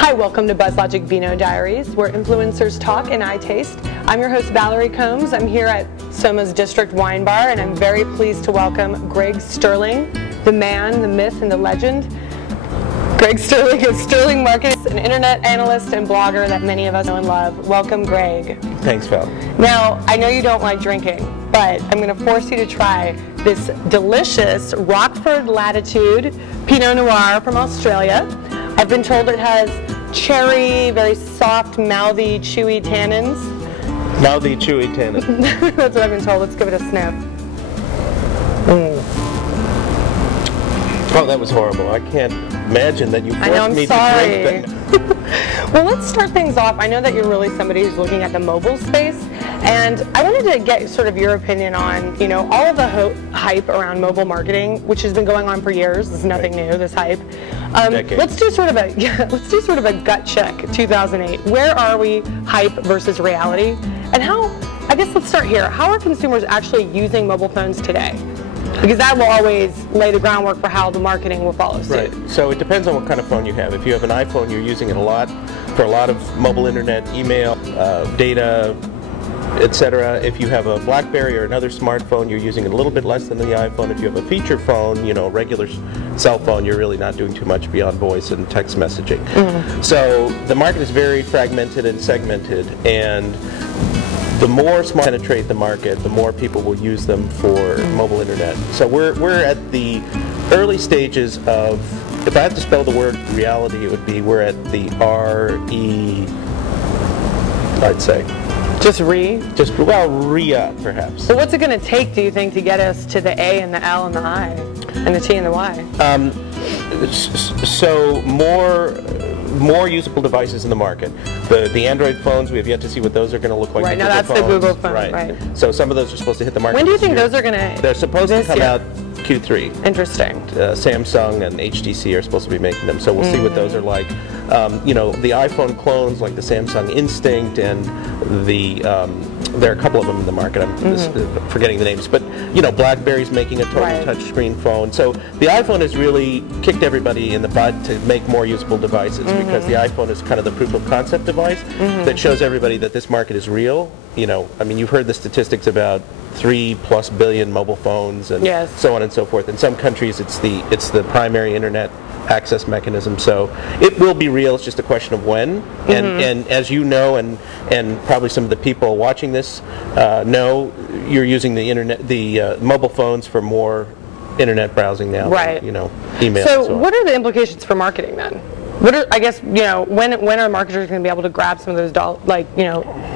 Hi, welcome to BuzzLogic Vino Diaries, where influencers talk and I taste. I'm your host, Valerie Combs. I'm here at Soma's District Wine Bar, and I'm very pleased to welcome Greg Sterling, the man, the myth, and the legend. Greg Sterling is Sterling Markets, an internet analyst and blogger that many of us know and love. Welcome, Greg. Thanks, Val. Now, I know you don't like drinking, but I'm going to force you to try this delicious Rockford Latitude Pinot Noir from Australia. I've been told it has cherry, very soft, mouthy, chewy tannins. Mouthy, chewy tannins. That's what I've been told. Let's give it a sniff. Oh, that was horrible. I can't imagine that you forced me to drink that. Well, let's start things off. I know that you're really somebody who's looking at the mobile space, and I wanted to get sort of your opinion on, you know, all of the hype around mobile marketing, which has been going on for years. This is nothing new, this hype. Let's do sort of a gut check. 2008. Where are we? Hype versus reality, and how? I guess let's start here. How are consumers actually using mobile phones today? Because that will always lay the groundwork for how the marketing will follow suit. Right. So it depends on what kind of phone you have. If you have an iPhone, you're using it a lot for a lot of mobile internet, email, data, etc. If you have a BlackBerry or another smartphone, you're using it a little bit less than the iPhone. If you have a feature phone, you know, a regular cell phone, you're really not doing too much beyond voice and text messaging. So the market is very fragmented and segmented, and the more smart penetrate the market, the more people will use them for mobile internet. So we're at the early stages of, if I had to spell the word reality, it would be we're at the R-E, I'd say. Just re? Well, RIA, perhaps. So what's it going to take, do you think, to get us to the A and the L and the I and the T and the Y? So more usable devices in the market. The Android phones, we have yet to see what those are going to look like. Right, now that's the Google phone, right. So some of those are supposed to hit the market. When do you think those are going to? They're supposed to come out Q3. Interesting. Samsung and HTC are supposed to be making them, so we'll see what those are like. You know, the iPhone clones like the Samsung Instinct and there are a couple of them in the market. I'm forgetting the names, but you know, BlackBerry's making a total touchscreen phone. So the iPhone has really kicked everybody in the butt to make more usable devices because the iPhone is kind of the proof of concept device that shows everybody that this market is real. You know, I mean, you've heard the statistics about 3+ billion mobile phones and so on and so forth. In some countries, it's the primary internet access mechanism, so it will be real. It's just a question of when. And as you know, and probably some of the people watching this know, you're using the internet, the mobile phones for more internet browsing now. Than, you know, email. So what are the implications for marketing then? What are, I guess, you know, when are marketers going to be able to grab some of those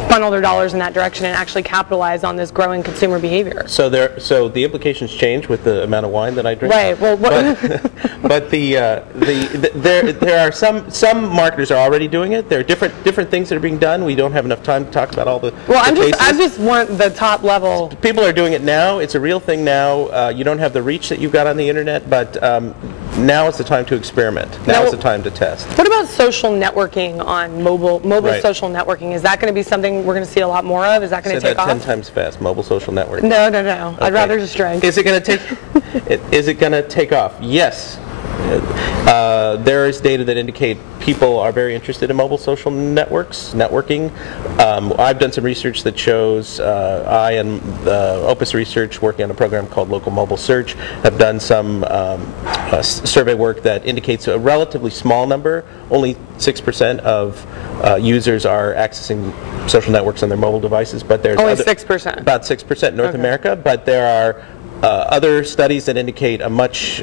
funnel their dollars in that direction and actually capitalize on this growing consumer behavior? So the implications change with the amount of wine that I drink. Right. Well, but there are some marketers are already doing it. There are different things that are being done. We don't have enough time to talk about all the. Well, I just want the top level. People are doing it now. It's a real thing now. You don't have the reach that you've got on the internet, but now is the time to experiment. Now is the time to test. What about social networking on mobile social networking? Is that going to be something we're going to see a lot more of? Is that going to take off? 10 times fast. Mobile social networking. No. Okay. I'd rather just drink. Is it going to take? Is it going to take off? Yes. There is data that indicate people are very interested in mobile social networking. I've done some research that shows, I and Opus Research, working on a program called Local Mobile Search, have done some survey work that indicates a relatively small number, only 6% of users are accessing social networks on their mobile devices, but there's only 6%. About 6% in North America, but there are other studies that indicate a much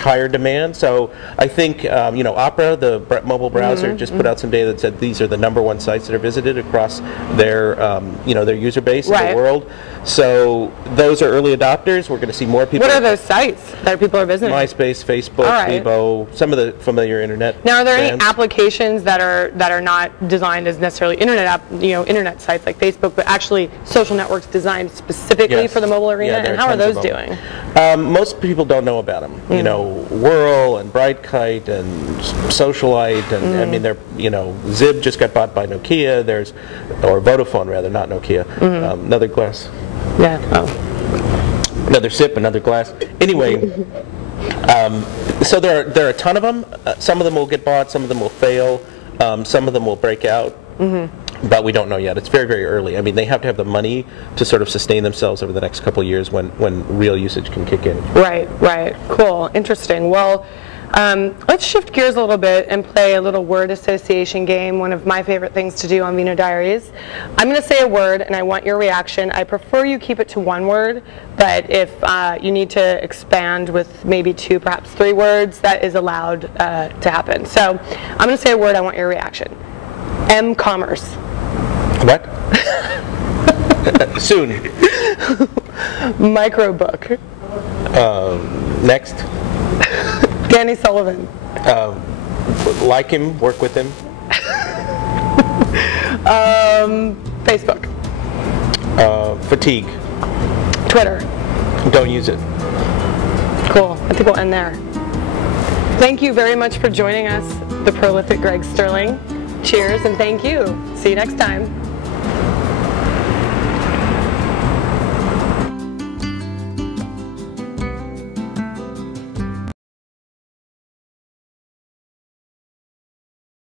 higher demand. So I think you know, Opera, the mobile browser, just put out some data that said these are the #1 sites that are visited across their you know, their user base in the world. So those are early adopters. We're going to see more people. What are those sites that people are visiting? MySpace, Facebook, Weibo, some of the familiar internet. Now, are there any applications that are not designed as necessarily internet sites like Facebook, but actually social networks designed specifically for the mobile arena? And how are those doing? Most people don't know about them. You know, Whirl and Brightkite and Socialite, and I mean, they're, you know, Zib just got bought by Nokia. Or Vodafone rather, not Nokia. Another glass. Yeah. Oh. Another sip, another glass. Anyway, So there are a ton of them. Some of them will get bought, some of them will fail, some of them will break out. But we don't know yet. It's very, very early. I mean, they have to have the money to sort of sustain themselves over the next couple of years when real usage can kick in. Right, right. Cool. Interesting. Well, let's shift gears a little bit and play a little word association game, one of my favorite things to do on Vino Diaries. I'm going to say a word, and I want your reaction. I prefer you keep it to one word, but if you need to expand with maybe 2, perhaps 3 words, that is allowed to happen. So I'm going to say a word, I want your reaction. M-commerce. What? Soon. Microbook. Next. Danny Sullivan. Like him, work with him. Facebook. Fatigue. Twitter. Don't use it. Cool. I think we'll end there. Thank you very much for joining us, the prolific Greg Sterling. Cheers and thank you. See you next time.